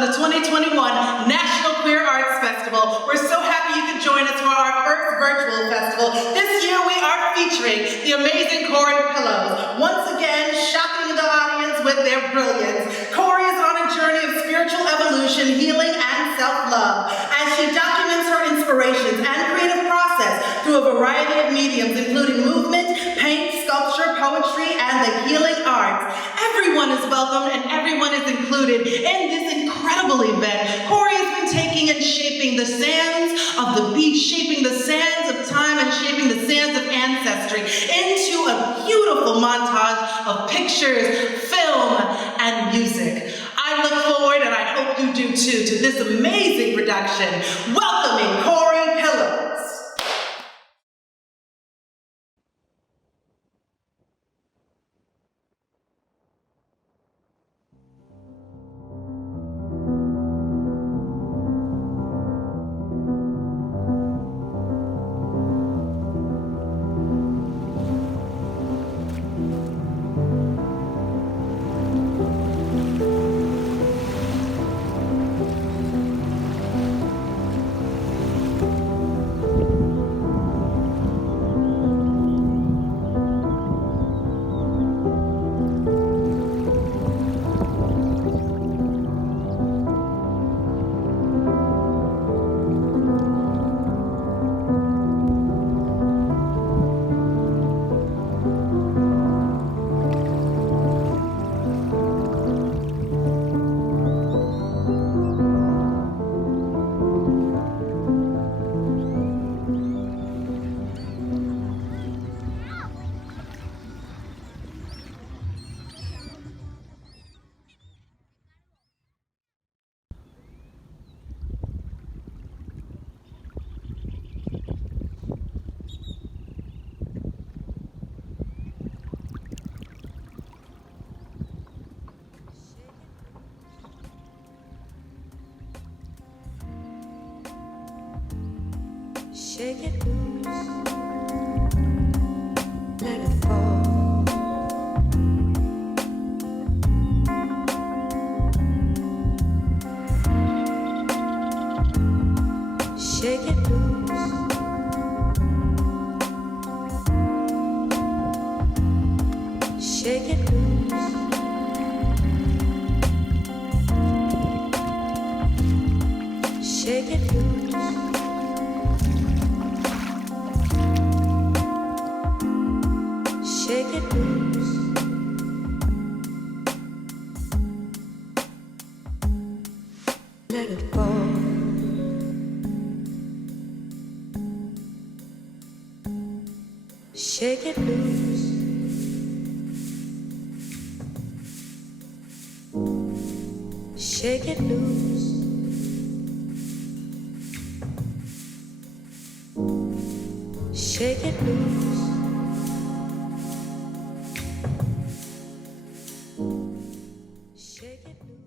to the 2021 National Queer Arts Festival. We're so happy you could join us for our first virtual festival. This year we are featuring the amazing Cori Pillows, once again shocking the audience with their brilliance. Cori is on a journey of spiritual evolution, healing, and self-love as she documents her inspirations and creative process through a variety of mediums, including movement, paint, sculpture, poetry, and the healing arts. Everyone is welcome and everyone is included in this incredible event. Cori has been taking and shaping the sands of the beach, shaping the sands of time, and shaping the sands of ancestry into a beautiful montage of pictures, film, and music. I look forward, and I hope you do too, to this amazing production. Welcoming Cori Pillows. Shake it loose, let it fall. Shake it loose, shake it loose. Shake it loose. Shake it loose. Let it fall. Shake it loose. Shake it loose. Shake it loose. Shake it loose.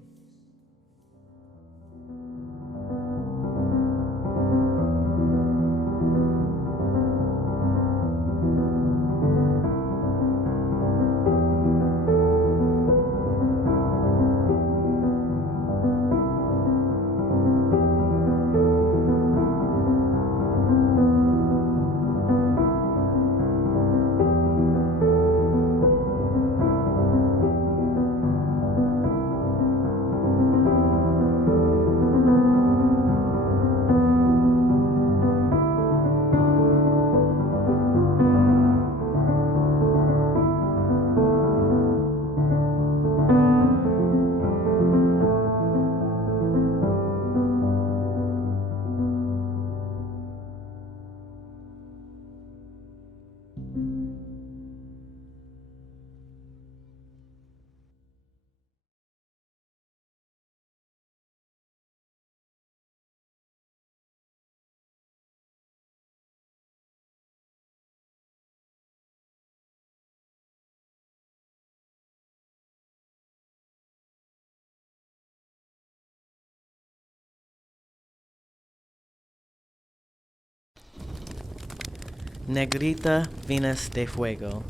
Negrita Venus de Fuego,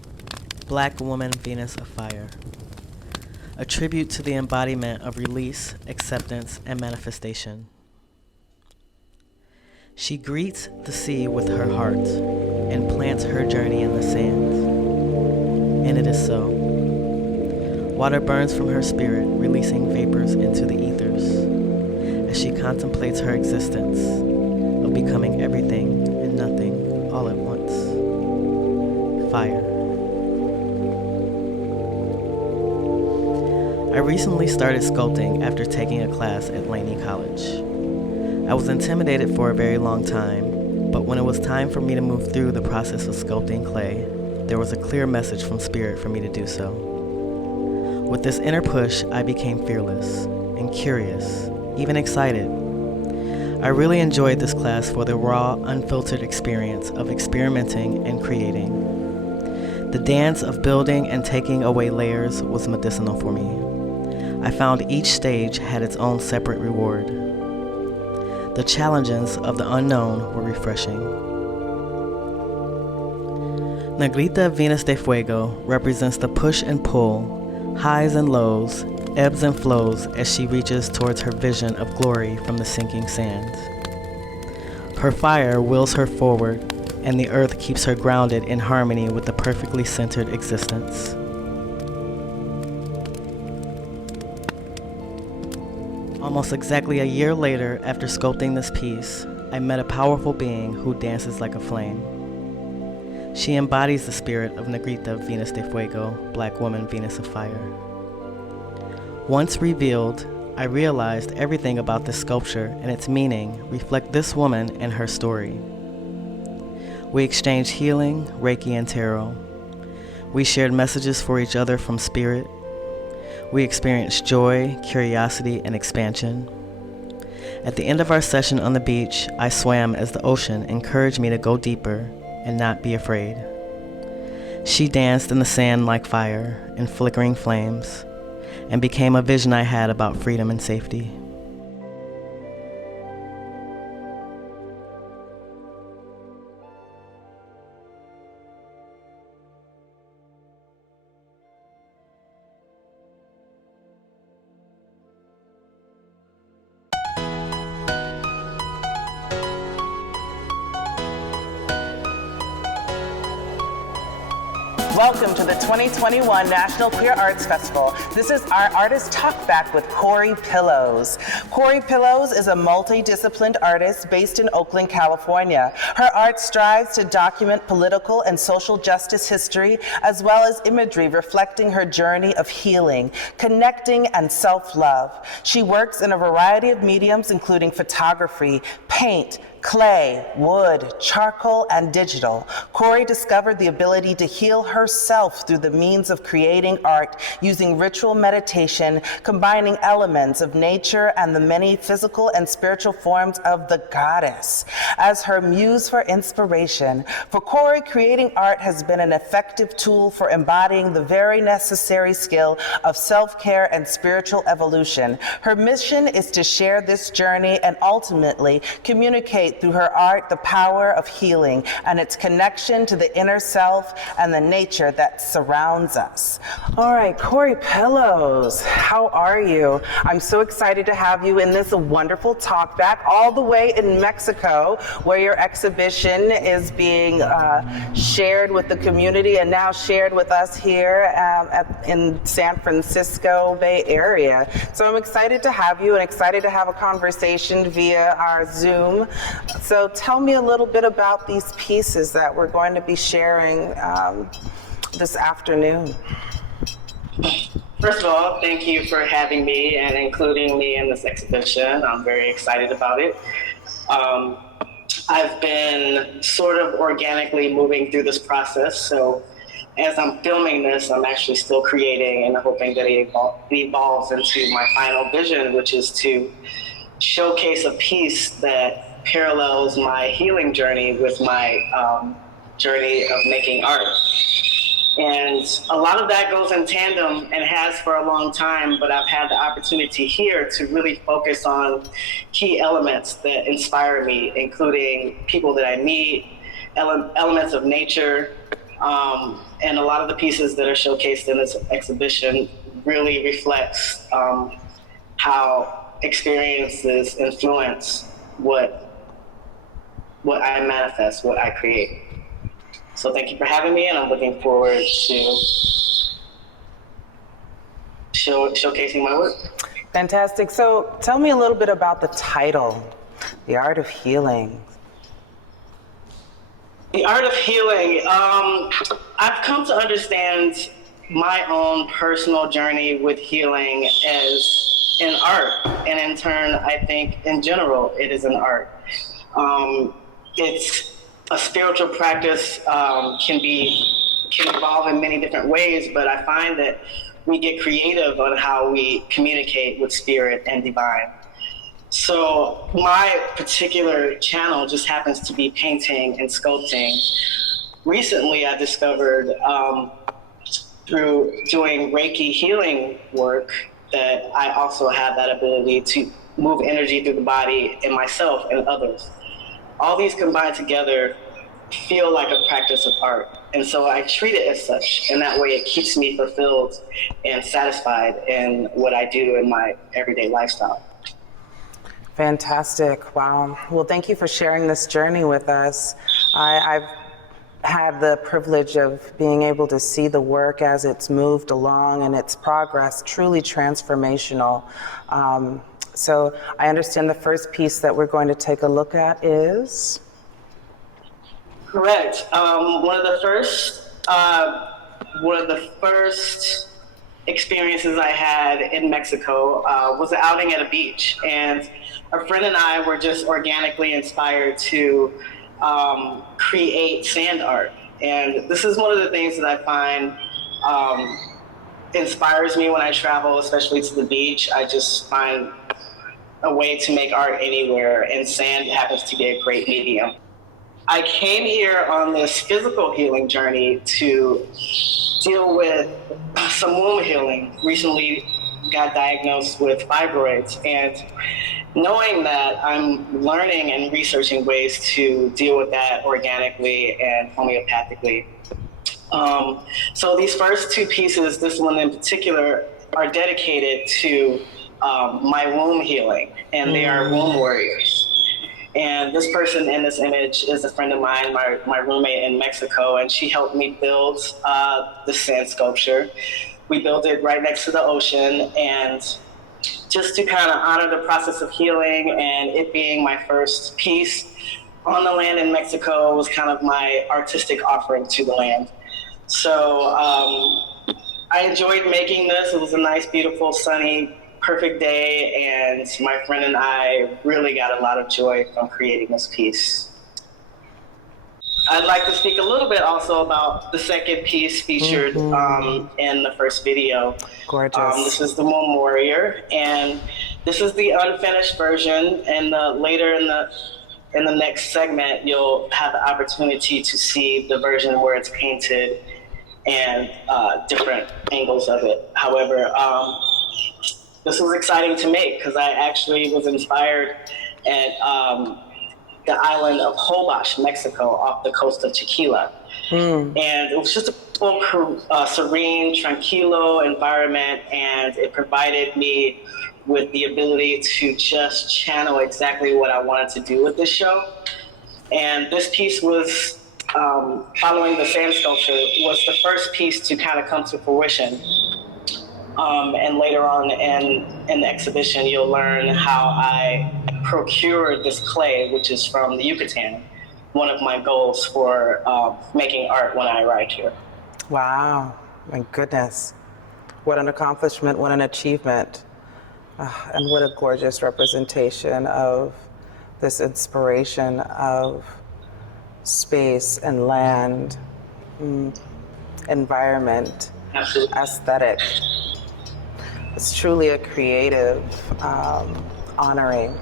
Black Woman Venus of Fire. a tribute to the embodiment of release, acceptance, and manifestation. She greets the sea with her heart and plants her journey in the sand. And it is so. Water burns from her spirit, releasing vapors into the ethers as she contemplates her existence of becoming everything and nothing all at once. Fire. I recently started sculpting after taking a class at Laney College. I was intimidated for a very long time, but when it was time for me to move through the process of sculpting clay, there was a clear message from Spirit for me to do so. With this inner push, I became fearless and curious, even excited. I really enjoyed this class for the raw, unfiltered experience of experimenting and creating. The dance of building and taking away layers was medicinal for me. I found each stage had its own separate reward. The challenges of the unknown were refreshing. Negrita Venus de Fuego represents the push and pull, highs and lows, ebbs and flows as she reaches towards her vision of glory from the sinking sand. Her fire wills her forward, and the earth keeps her grounded in harmony with the perfectly centered existence. Almost exactly a year later, after sculpting this piece, I met a powerful being who dances like a flame. She embodies the spirit of Negrita Venus de Fuego, Black woman Venus of Fire. Once revealed, I realized everything about this sculpture and its meaning reflect this woman and her story. We exchanged healing, Reiki, and tarot. We shared messages for each other from spirit. We experienced joy, curiosity, and expansion. At the end of our session on the beach, I swam as the ocean encouraged me to go deeper and not be afraid. She danced in the sand like fire and flickering flames, and became a vision I had about freedom and safety. Welcome to the 2021 National Queer Arts Festival. This is our Artist Talk Back with Cori Pillows. Cori Pillows is a multidisciplined artist based in Oakland, California. Her art strives to document political and social justice history, as well as imagery reflecting her journey of healing, connecting, and self-love. She works in a variety of mediums, including photography, paint, clay, wood, charcoal, and digital. Cori discovered the ability to heal herself through the means of creating art using ritual meditation, combining elements of nature and the many physical and spiritual forms of the goddess as her muse for inspiration. For Cori, creating art has been an effective tool for embodying the very necessary skill of self-care and spiritual evolution. Her mission is to share this journey and ultimately communicate through her art the power of healing and its connection to the inner self and the nature that surrounds us. All right, Cori Pillows, how are you? I'm so excited to have you in this wonderful talk back all the way in Mexico, where your exhibition is being shared with the community and now shared with us here in San Francisco Bay Area. So I'm excited to have you and excited to have a conversation via our Zoom. So tell me a little bit about these pieces that we're going to be sharing this afternoon. First of all, thank you for having me and including me in this exhibition. I'm very excited about it. I've been sort of organically moving through this process, so as I'm filming this, I'm actually still creating and hoping that it evolves into my final vision, which is to showcase a piece that parallels my healing journey with my journey of making art. And a lot of that goes in tandem and has for a long time, but I've had the opportunity here to really focus on key elements that inspire me, including people that I meet, elements of nature, and a lot of the pieces that are showcased in this exhibition really reflects how experiences influence what I manifest, what I create. So thank you for having me, and I'm looking forward to showcasing my work. Fantastic. So tell me a little bit about the title, The Art of Healing. The art of healing. I've come to understand my own personal journey with healing as an art, and in turn, I think in general, it is an art. It's a spiritual practice, can evolve in many different ways, but I find that we get creative on how we communicate with spirit and divine. So my particular channel just happens to be painting and sculpting. Recently, I discovered through doing Reiki healing work that I also have that ability to move energy through the body in myself and others. All these combined together feel like a practice of art. And so I treat it as such. And that way it keeps me fulfilled and satisfied in what I do in my everyday lifestyle. Fantastic. Wow. Well, thank you for sharing this journey with us. I've had the privilege of being able to see the work as it's moved along and its progress, truly transformational. So I understand the first piece that we're going to take a look at is? Correct. One of the first experiences I had in Mexico was an outing at a beach, and a friend and I were just organically inspired to create sand art. And this is one of the things that I find inspires me when I travel, especially to the beach. I just find a way to make art anywhere, and sand happens to be a great medium. I came here on this physical healing journey to deal with some womb healing. Recently got diagnosed with fibroids, and knowing that, I'm learning and researching ways to deal with that organically and homeopathically. So these first two pieces, this one in particular, are dedicated to my womb healing, and they are womb warriors. And this person in this image is a friend of mine, my roommate in Mexico, and she helped me build the sand sculpture. We built it right next to the ocean, and just to kind of honor the process of healing and it being my first piece on the land in Mexico was kind of my artistic offering to the land. So I enjoyed making this. It was a nice, beautiful, sunny, perfect day, and my friend and I really got a lot of joy from creating this piece. I'd like to speak a little bit also about the second piece featured in the first video. Gorgeous. This is the Womb Warrior, and this is the unfinished version, and later in the next segment, you'll have the opportunity to see the version where it's painted and different angles of it. However, this was exciting to make because I actually was inspired at the island of Holbox, Mexico, off the coast of Chiquila. And it was just a serene, tranquilo environment, and it provided me with the ability to just channel exactly what I wanted to do with this show. And this piece was, following the sand sculpture, was the first piece to kind of come to fruition. And later on in the exhibition, you'll learn how I procured this clay, which is from the Yucatan, one of my goals for making art when I arrived here. Wow, my goodness. What an accomplishment, what an achievement. And what a gorgeous representation of this inspiration of space and land, environment, Absolutely. aesthetic. It's truly a creative honoring.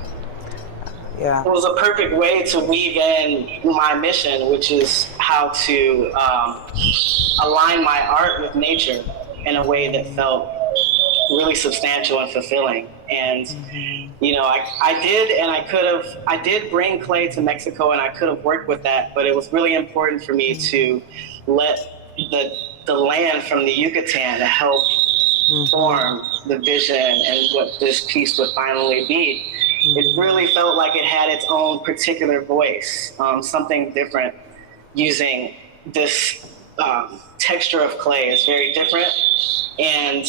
Yeah. It was a perfect way to weave in my mission, which is how to align my art with nature in a way that felt really substantial and fulfilling. And, you know, I did bring clay to Mexico, and I could have worked with that, but it was really important for me to let the land from the Yucatan help form the vision and what this piece would finally be. It really felt like it had its own particular voice, something different, using this texture of clay. It's very different, and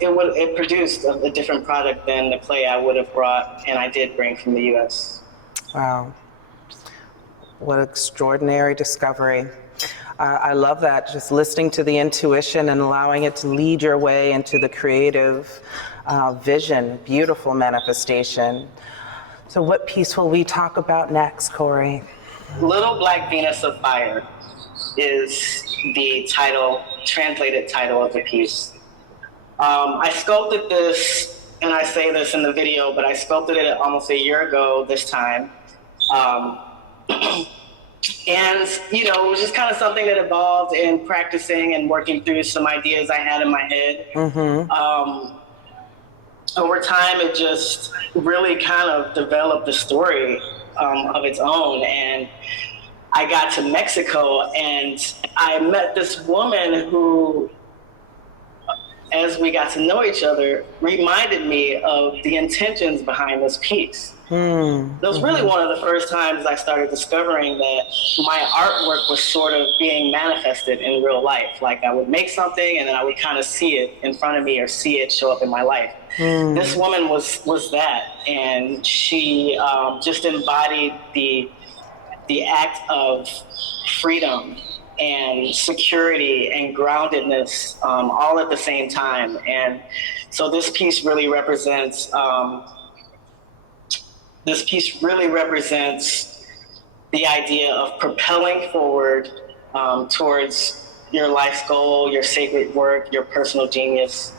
it produced a different product than the clay I would have brought, and I did bring from the U.S. Wow. What extraordinary discovery. I love that, just listening to the intuition and allowing it to lead your way into the creative vision, beautiful manifestation. So what piece will we talk about next, Cori? Little Black Venus of Fire is the title, translated title of the piece. I sculpted this, and I say this in the video, but I sculpted it almost a year ago this time. And, it was just kind of something that evolved in practicing and working through some ideas I had in my head. Over time, it just really kind of developed the story of its own. And I got to Mexico, and I met this woman who, as we got to know each other, reminded me of the intentions behind this piece. That was really one of the first times I started discovering that my artwork was sort of being manifested in real life. Like I would make something and then I would kind of see it in front of me or see it show up in my life. This woman was that, and she just embodied the act of freedom and security and groundedness all at the same time. And so this piece really represents the idea of propelling forward towards your life's goal, your sacred work, your personal genius,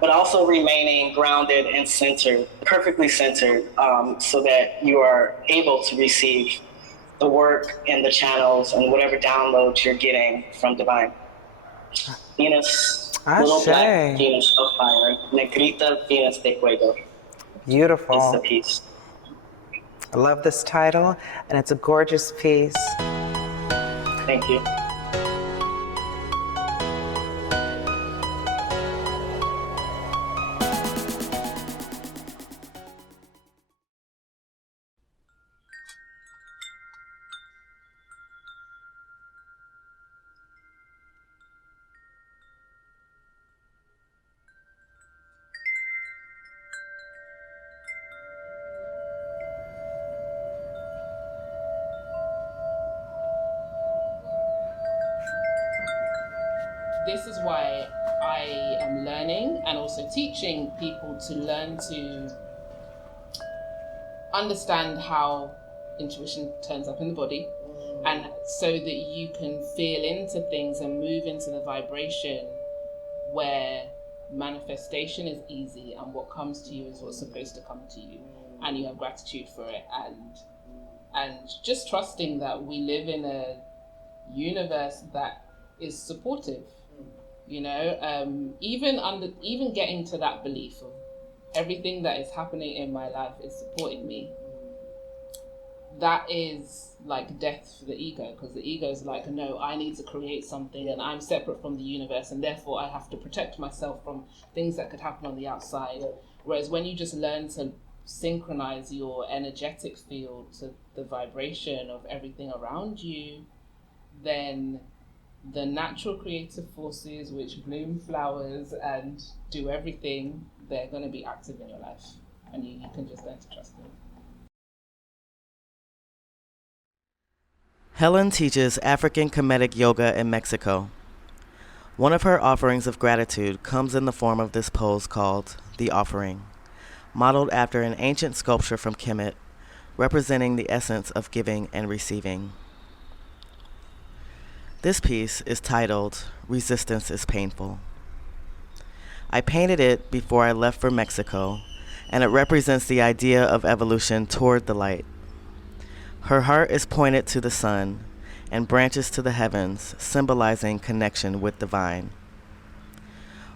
but also remaining grounded and centered, perfectly centered, so that you are able to receive the work and the channels and whatever downloads you're getting from divine. Venus, Little Black Venus of Fire, Negrita Venus de Fuego. Beautiful. It's the piece. I love this title, and it's a gorgeous piece. Thank you. This is why I am learning and also teaching people to learn to understand how intuition turns up in the body, and so that you can feel into things and move into the vibration where manifestation is easy and what comes to you is what's supposed to come to you, and you have gratitude for it, and just trusting that we live in a universe that is supportive. Even getting to that belief of everything that is happening in my life is supporting me. That is like death for the ego, because the ego is like, no, I need to create something and I'm separate from the universe, and therefore I have to protect myself from things that could happen on the outside. Whereas when you just learn to synchronize your energetic field to the vibration of everything around you, then the natural creative forces which bloom flowers and do everything, they're going to be active in your life, and you can just learn to trust them. Helen teaches African Kemetic yoga in Mexico. One of her offerings of gratitude comes in the form of this pose called the offering, modeled after an ancient sculpture from Kemet, representing the essence of giving and receiving. This piece is titled Resistance is Painful. I painted it before I left for Mexico, and it represents the idea of evolution toward the light. Her heart is pointed to the sun and branches to the heavens, symbolizing connection with divine.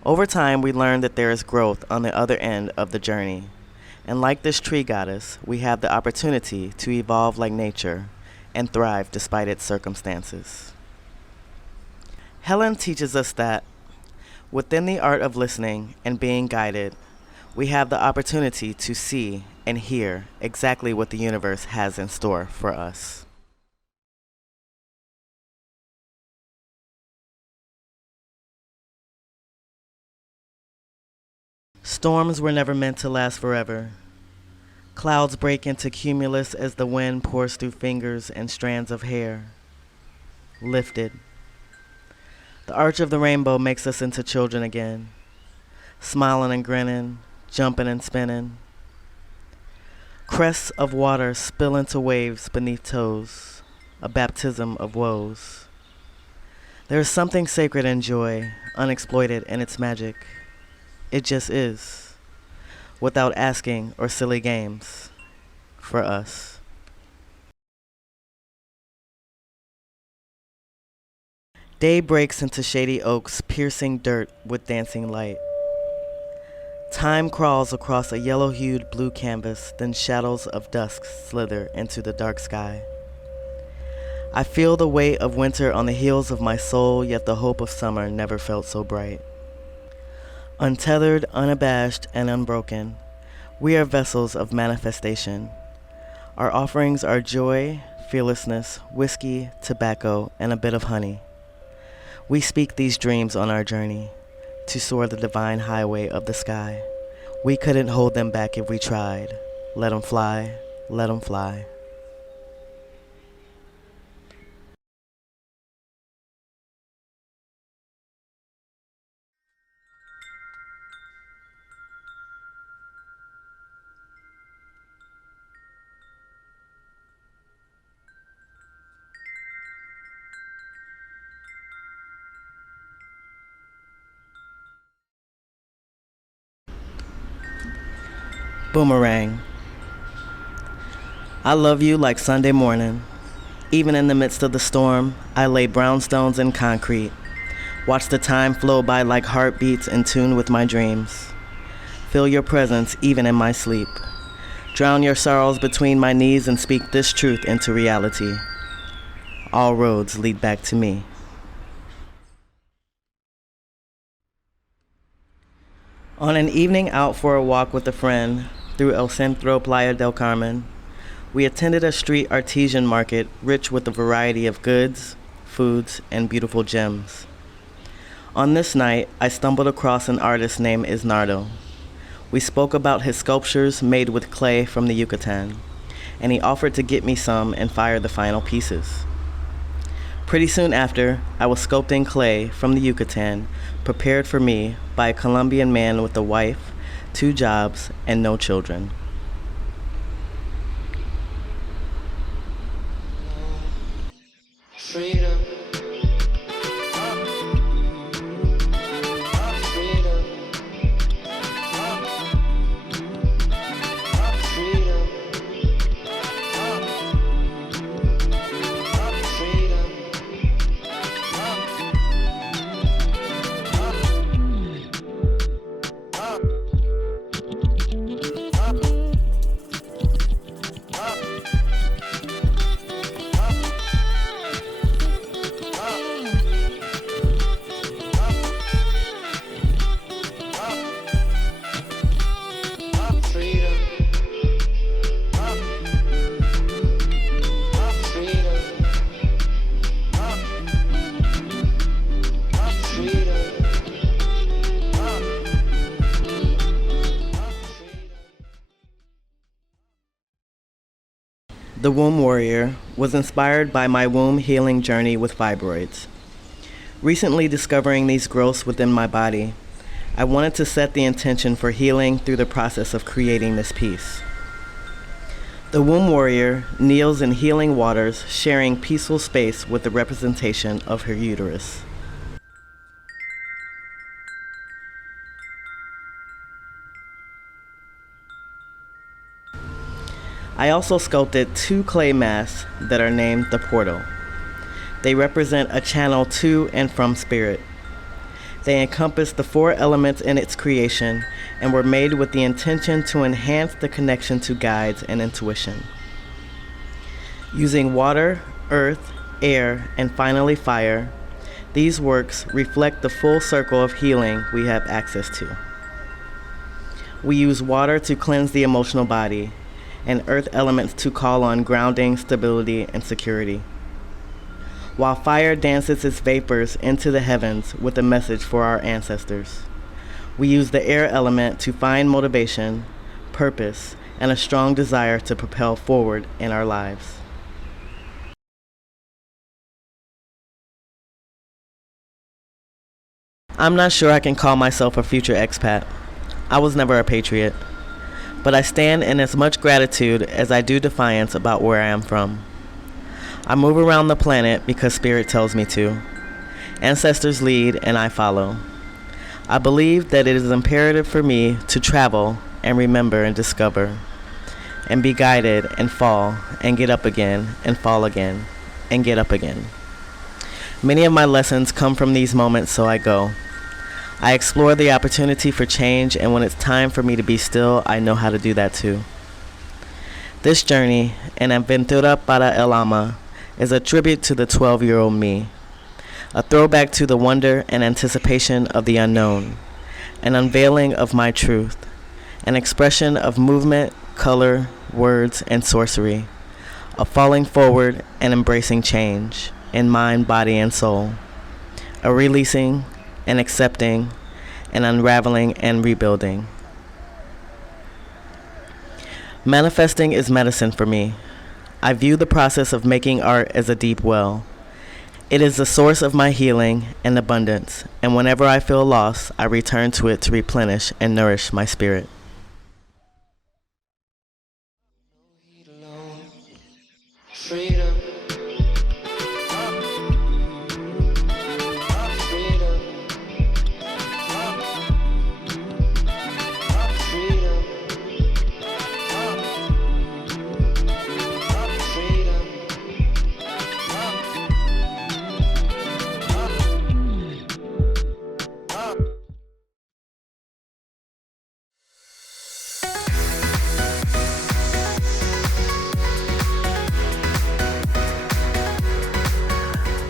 Over time, we learn that there is growth on the other end of the journey, and like this tree goddess, we have the opportunity to evolve like nature and thrive despite its circumstances. Helen teaches us that Within the art of listening and being guided, we have the opportunity to see and hear exactly what the universe has in store for us. Storms were never meant to last forever. Clouds break into cumulus as the wind pours through fingers and strands of hair. Lifted. The arch of the rainbow makes us into children again, smiling and grinning, jumping and spinning. Crests of water spill into waves beneath toes, a baptism of woes. There is something sacred in joy, unexploited in its magic. It just is, without asking or silly games, for us. Day breaks into shady oaks, piercing dirt with dancing light. Time crawls across a yellow-hued blue canvas, then shadows of dusk slither into the dark sky. I feel the weight of winter on the heels of my soul, yet the hope of summer never felt so bright. Untethered, unabashed, and unbroken, we are vessels of manifestation. Our offerings are joy, fearlessness, whiskey, tobacco, and a bit of honey. We speak these dreams on our journey to soar the divine highway of the sky. We couldn't hold them back if we tried. Let them fly, let them fly. Boomerang. I love you like Sunday morning. Even in the midst of the storm, I lay brownstones in concrete. Watch the time flow by like heartbeats in tune with my dreams. Feel your presence even in my sleep. Drown your sorrows between my knees and speak this truth into reality. All roads lead back to me. On an evening out for a walk with a friend through El Centro Playa del Carmen, we attended a street artesian market rich with a variety of goods, foods, and beautiful gems. On this night, I stumbled across an artist named Isnardo. We spoke about his sculptures made with clay from the Yucatan, and he offered to get me some and fire the final pieces. Pretty soon after, I was sculpting clay from the Yucatan, prepared for me by a Colombian man with a wife, 2 jobs, and no children. Freedom. The Womb Warrior was inspired by my womb healing journey with fibroids. Recently discovering these growths within my body, I wanted to set the intention for healing through the process of creating this piece. The Womb Warrior kneels in healing waters, sharing peaceful space with the representation of her uterus. I also sculpted 2 clay masks that are named the Portal. They represent a channel to and from spirit. They encompass the 4 elements in its creation and were made with the intention to enhance the connection to guides and intuition. Using water, earth, air, and finally fire, These works reflect the full circle of healing we have access to. We use water to cleanse the emotional body, and earth elements to call on grounding, stability, and security, while fire dances its vapors into the heavens with a message for our ancestors. We use the air element to find motivation, purpose, and a strong desire to propel forward in our lives. I'm not sure I can call myself a future expat. I was never a patriot, but I stand in as much gratitude as I do defiance about where I am from. I move around the planet because spirit tells me to. Ancestors lead and I follow. I believe that it is imperative for me to travel and remember and discover, and be guided and fall and get up again and fall again and get up again. Many of my lessons come from these moments, so I go. I explore the opportunity for change, and when it's time for me to be still, I know how to do that too. This journey, an aventura para el alma, is a tribute to the 12-year-old me, a throwback to the wonder and anticipation of the unknown, an unveiling of my truth, an expression of movement, color, words, and sorcery, a falling forward and embracing change in mind, body, and soul, a releasing, and accepting, and unraveling and rebuilding. Manifesting is medicine for me. I view the process of making art as a deep well. It is the source of my healing and abundance, and whenever I feel lost, I return to it to replenish and nourish my spirit. Freedom.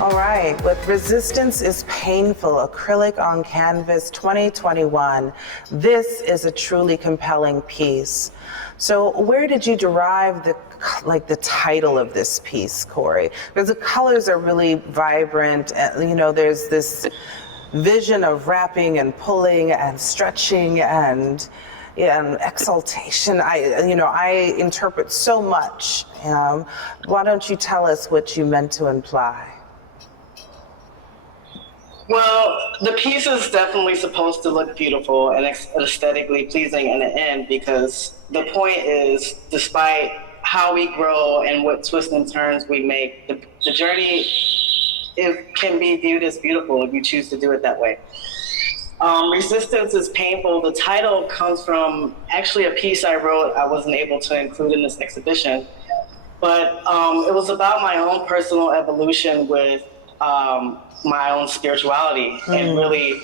All right, with Resistance is Painful, Acrylic on Canvas 2021, this is a truly compelling piece. So where did you derive the title of this piece, Cori? Because the colors are really vibrant, and, there's this vision of wrapping and pulling and stretching and exaltation. I interpret so much. Why don't you tell us what you meant to imply? Well, the piece is definitely supposed to look beautiful and aesthetically pleasing in the end, because the point is, despite how we grow and what twists and turns we make, the journey, it can be viewed as beautiful if you choose to do it that way. Resistance is Painful. The title comes from actually a piece I wrote I wasn't able to include in this exhibition, but it was about my own personal evolution with my own spirituality and really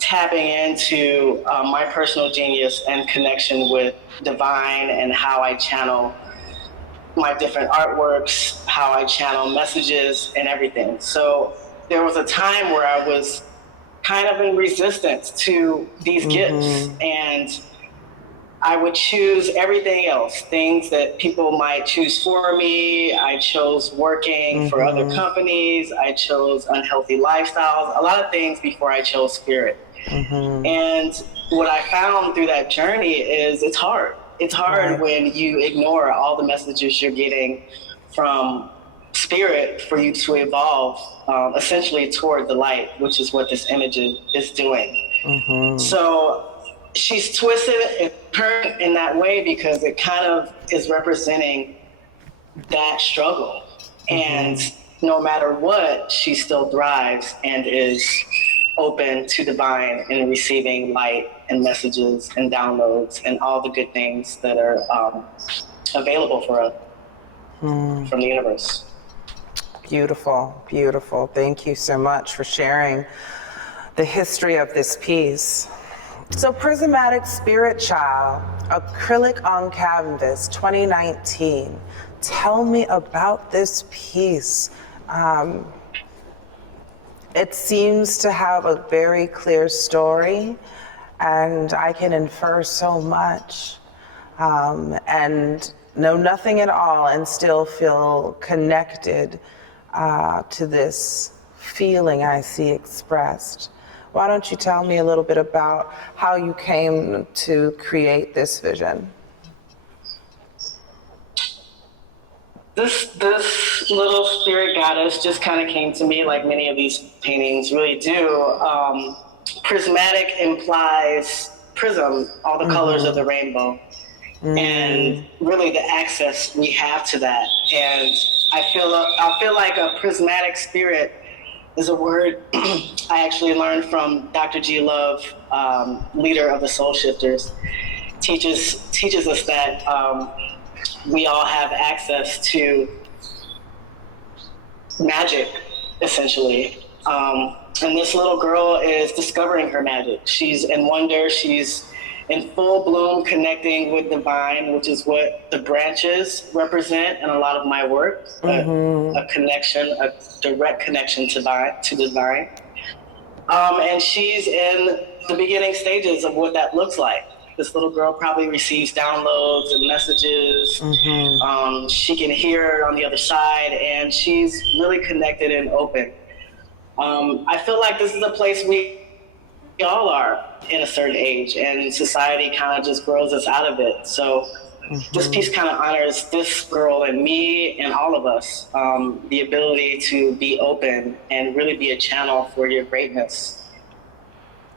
tapping into my personal genius and connection with divine, and how I channel my different artworks, how I channel messages and everything. So there was a time where I was kind of in resistance to these gifts, and I would choose everything else, things that people might choose for me. I chose working for other companies. I chose unhealthy lifestyles, a lot of things before I chose spirit. And what I found through that journey is it's hard. It's hard when you ignore all the messages you're getting from spirit for you to evolve essentially toward the light, which is what this image is doing. So she's twisted and turned in that way because it kind of is representing that struggle. And no matter what, she still thrives and is open to divine and receiving light and messages and downloads and all the good things that are available for us from the universe. Beautiful, beautiful. Thank you so much for sharing the history of this piece. So Prismatic Spirit Child, Acrylic on Canvas 2019. Tell me about this piece. It seems to have a very clear story, and I can infer so much, and know nothing at all and still feel connected to this feeling I see expressed. Why don't you tell me a little bit about how you came to create this vision? This little spirit goddess just kind of came to me, like many of these paintings really do. Prismatic implies prism, all the colors of the rainbow, and really the access we have to that. And I feel like a prismatic spirit is a word I actually learned from Dr. G. Love, leader of the Soul Shifters. Teaches us that we all have access to magic, essentially. And this little girl is discovering her magic. She's in wonder. She's in full bloom connecting with divine, which is what the branches represent in a lot of my work, a connection, a direct connection to divine. And she's in the beginning stages of what that looks like. This little girl probably receives downloads and messages. She can hear it on the other side, and she's really connected and open. I feel like this is a place we all are in a certain age, and society kind of just grows us out of it. So this piece kind of honors this girl and me and all of us, the ability to be open and really be a channel for your greatness.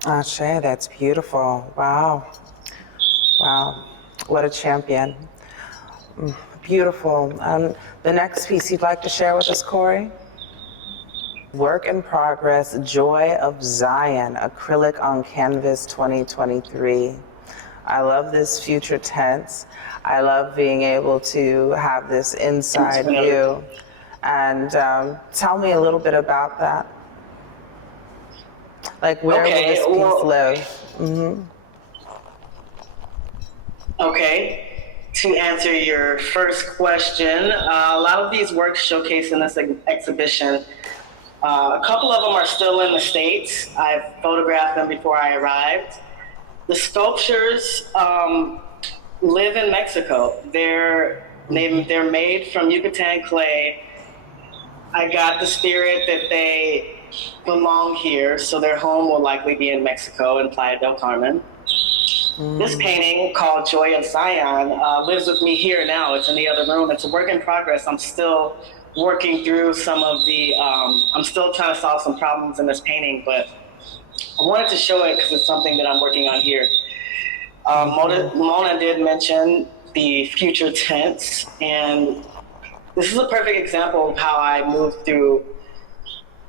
Ashe, that's beautiful. Wow. Wow, what a champion. Beautiful. The next piece you'd like to share with us, Cori? Work in Progress, Joy of Zion, Acrylic on Canvas 2023. I love this future tense. I love being able to have this inside view. And tell me a little bit about that. Like, where will this piece live? Okay, to answer your first question, a lot of these works showcased in this exhibition, a couple of them are still in the States. I've photographed them before I arrived. The sculptures live in Mexico. They're made from Yucatan clay. I got the spirit that they belong here, so their home will likely be in Mexico in Playa del Carmen. This painting, called Joy of Zion, lives with me here now. It's in the other room. It's a work in progress. I'm still working through some of the, I'm still trying to solve some problems in this painting, but I wanted to show it because it's something that I'm working on here. Mona did mention the future tense, and this is a perfect example of how I moved through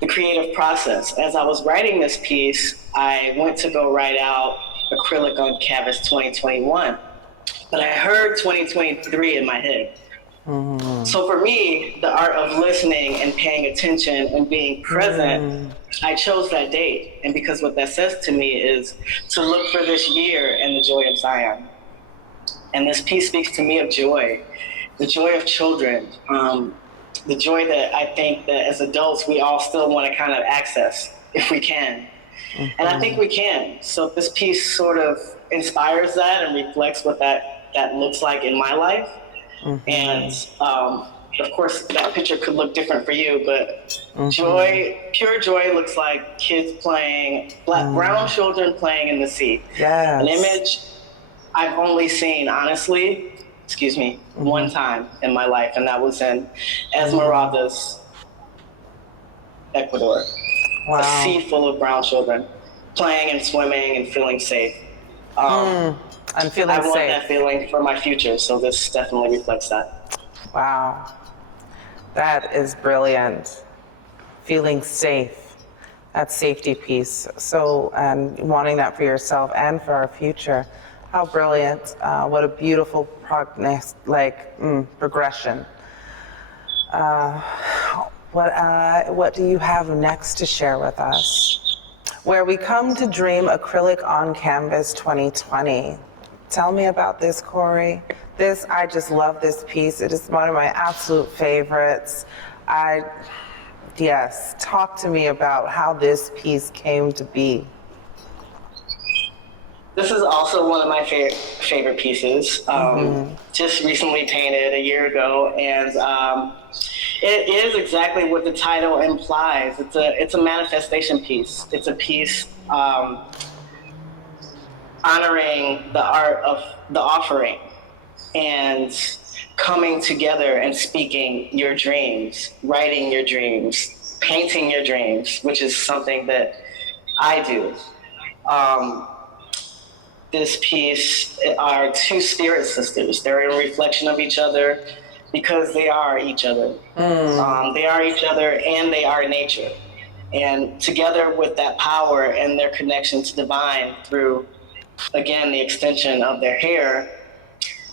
the creative process. As I was writing this piece, I went to go write out Acrylic on Canvas 2021, but I heard 2023 in my head. So for me, the art of listening and paying attention and being present, I chose that date. And because what that says to me is to look for this year in the joy of Zion. And this piece speaks to me of joy, the joy of children, the joy that I think that as adults, we all still want to kind of access if we can. And I think we can. So this piece sort of inspires that and reflects what that looks like in my life. And of course, that picture could look different for you, but joy, pure joy looks like kids playing, brown children playing in the sea. Yes. An image I've only seen, honestly, one time in my life, and that was in Esmeraldas, Ecuador. Wow. A sea full of brown children playing and swimming and feeling safe. I'm feeling I want safe. that feeling for my future, so this definitely reflects that. Wow, that is brilliant. Feeling safe, that safety piece. So, wanting that for yourself and for our future. How brilliant, what a beautiful progression. What do you have next to share with us? Where we come to dream, Acrylic on Canvas 2020. Tell me about this, Cori. I just love this piece. It is one of my absolute favorites. Yes, talk to me about how this piece came to be. This is also one of my favorite pieces. Just recently painted a year ago, and it is exactly what the title implies. It's a manifestation piece. It's a piece honoring the art of the offering and coming together and speaking your dreams, writing your dreams, painting your dreams, which is something that I do. This piece are two spirit sisters. They're a reflection of each other because they are each other. They are each other and they are nature. And together with that power and their connection to divine through, again, the extension of their hair,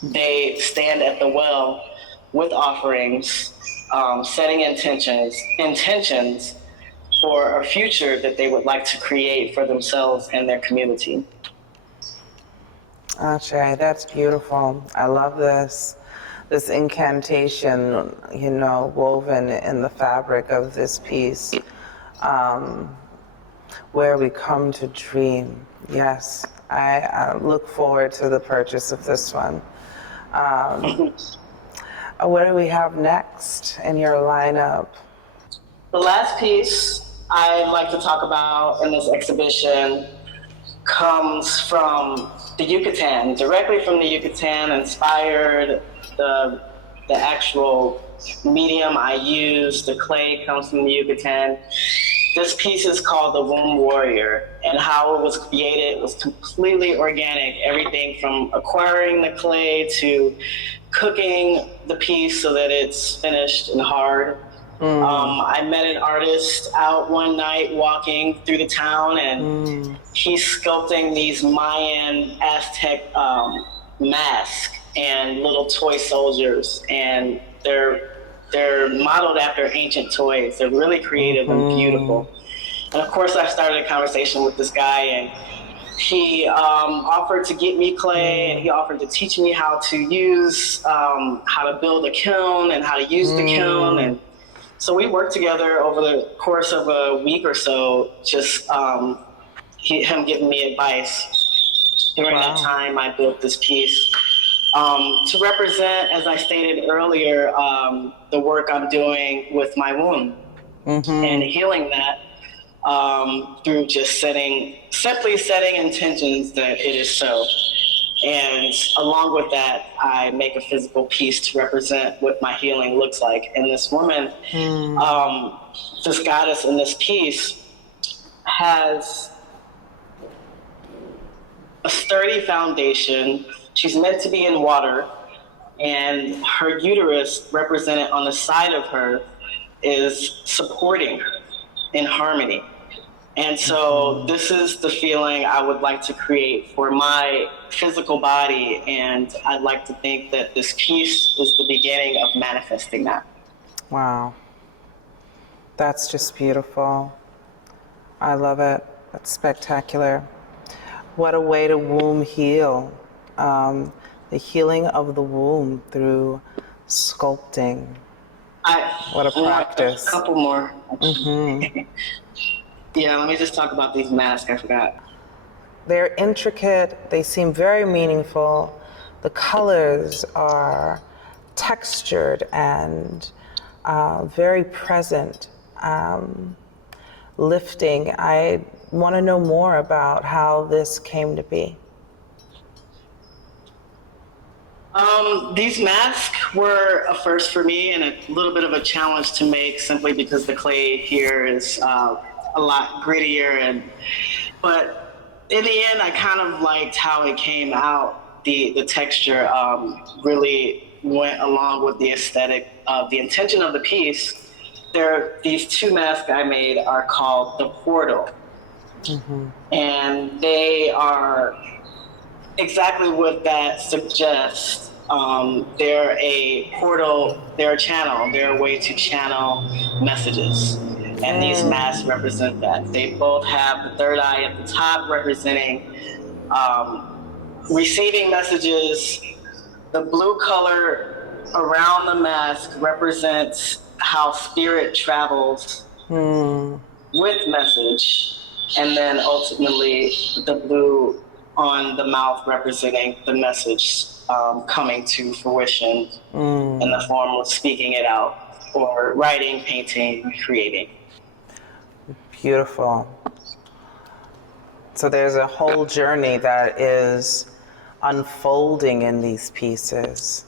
they stand at the well with offerings, setting intentions for a future that they would like to create for themselves and their community. Ashe, that's beautiful. I love this incantation, woven in the fabric of this piece, where we come to dream. Yes, I look forward to the purchase of this one. What do we have next in your lineup? The last piece I'd like to talk about in this exhibition comes from the Yucatan, directly from the Yucatan, inspired the actual medium I use. The clay comes from the Yucatan. This piece is called The Womb Warrior, and how it was created was completely organic. Everything from acquiring the clay to cooking the piece so that it's finished and hard. I met an artist out one night walking through the town, and he's sculpting these Mayan Aztec masks and little toy soldiers, and they're modeled after ancient toys. They're really creative and beautiful. And of course, I started a conversation with this guy, and he offered to get me clay, and he offered to teach me how to use, how to build a kiln and how to use the kiln. And so we worked together over the course of a week or so, just him giving me advice. During that time, I built this piece to represent, as I stated earlier, the work I'm doing with my womb and healing that through just simply setting intentions that it is so. And along with that, I make a physical piece to represent what my healing looks like. And this woman, this goddess in this piece, has a sturdy foundation. She's meant to be in water, and her uterus, represented on the side of her, is supporting her in harmony. And so this is the feeling I would like to create for my physical body, and I'd like to think that this piece is the beginning of manifesting that. Wow. That's just beautiful. I love it. That's spectacular. What a way to womb heal. The healing of the womb through sculpting. What a practice. A couple more. Yeah, let me just talk about these masks. I forgot. They're intricate. They seem very meaningful. The colors are textured and very present, lifting. I want to know more about how this came to be. These masks were a first for me and a little bit of a challenge to make, simply because the clay here is a lot grittier, but in the end, I kind of liked how it came out. The texture really went along with the aesthetic of the intention of the piece. These two masks I made are called The Portal, and they are exactly what that suggests. They're a portal, they're a channel, they're a way to channel messages. And these masks represent that. They both have the third eye at the top, representing receiving messages. The blue color around the mask represents how spirit travels with message, and then ultimately the blue on the mouth representing the message coming to fruition in the form of speaking it out or writing, painting, creating. Beautiful. So there's a whole journey that is unfolding in these pieces.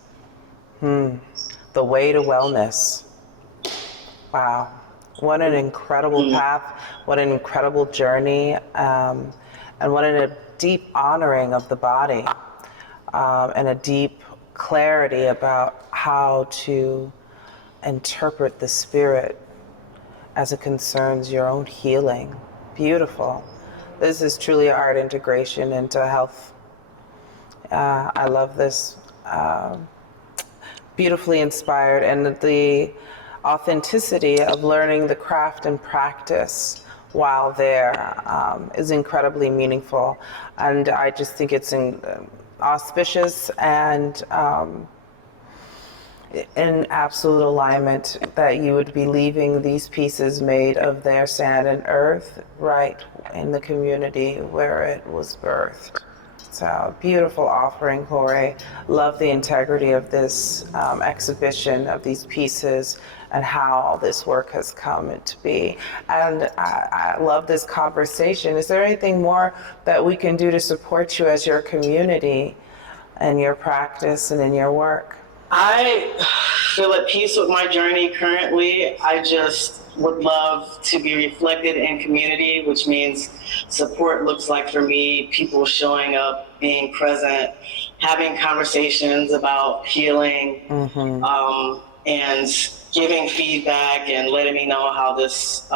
The way to wellness. Wow. What an incredible path. What an incredible journey. And what a deep honoring of the body. And a deep clarity about how to interpret the spirit as it concerns your own healing. Beautiful. This is truly art integration into health. I love this. Beautifully inspired, and the authenticity of learning the craft and practice while there is incredibly meaningful. And I just think it's auspicious and in absolute alignment that you would be leaving these pieces made of their sand and earth right in the community where it was birthed. So beautiful offering, Cori. Love the integrity of this exhibition of these pieces and how this work has come to be. And I love this conversation. Is there anything more that we can do to support you as your community and your practice and in your work? I feel at peace with my journey currently. I just would love to be reflected in community, which means support looks like for me people showing up, being present, having conversations about healing, and giving feedback and letting me know how this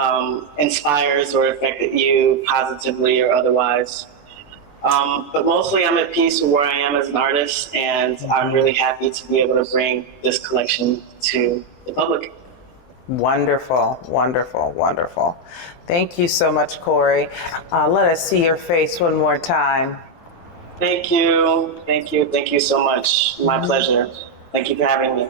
inspires or affected you positively or otherwise. But mostly I'm at peace with where I am as an artist, and I'm really happy to be able to bring this collection to the public. Wonderful, wonderful, wonderful. Thank you so much, Cori. Let us see your face one more time. Thank you so much. My pleasure. Thank you for having me.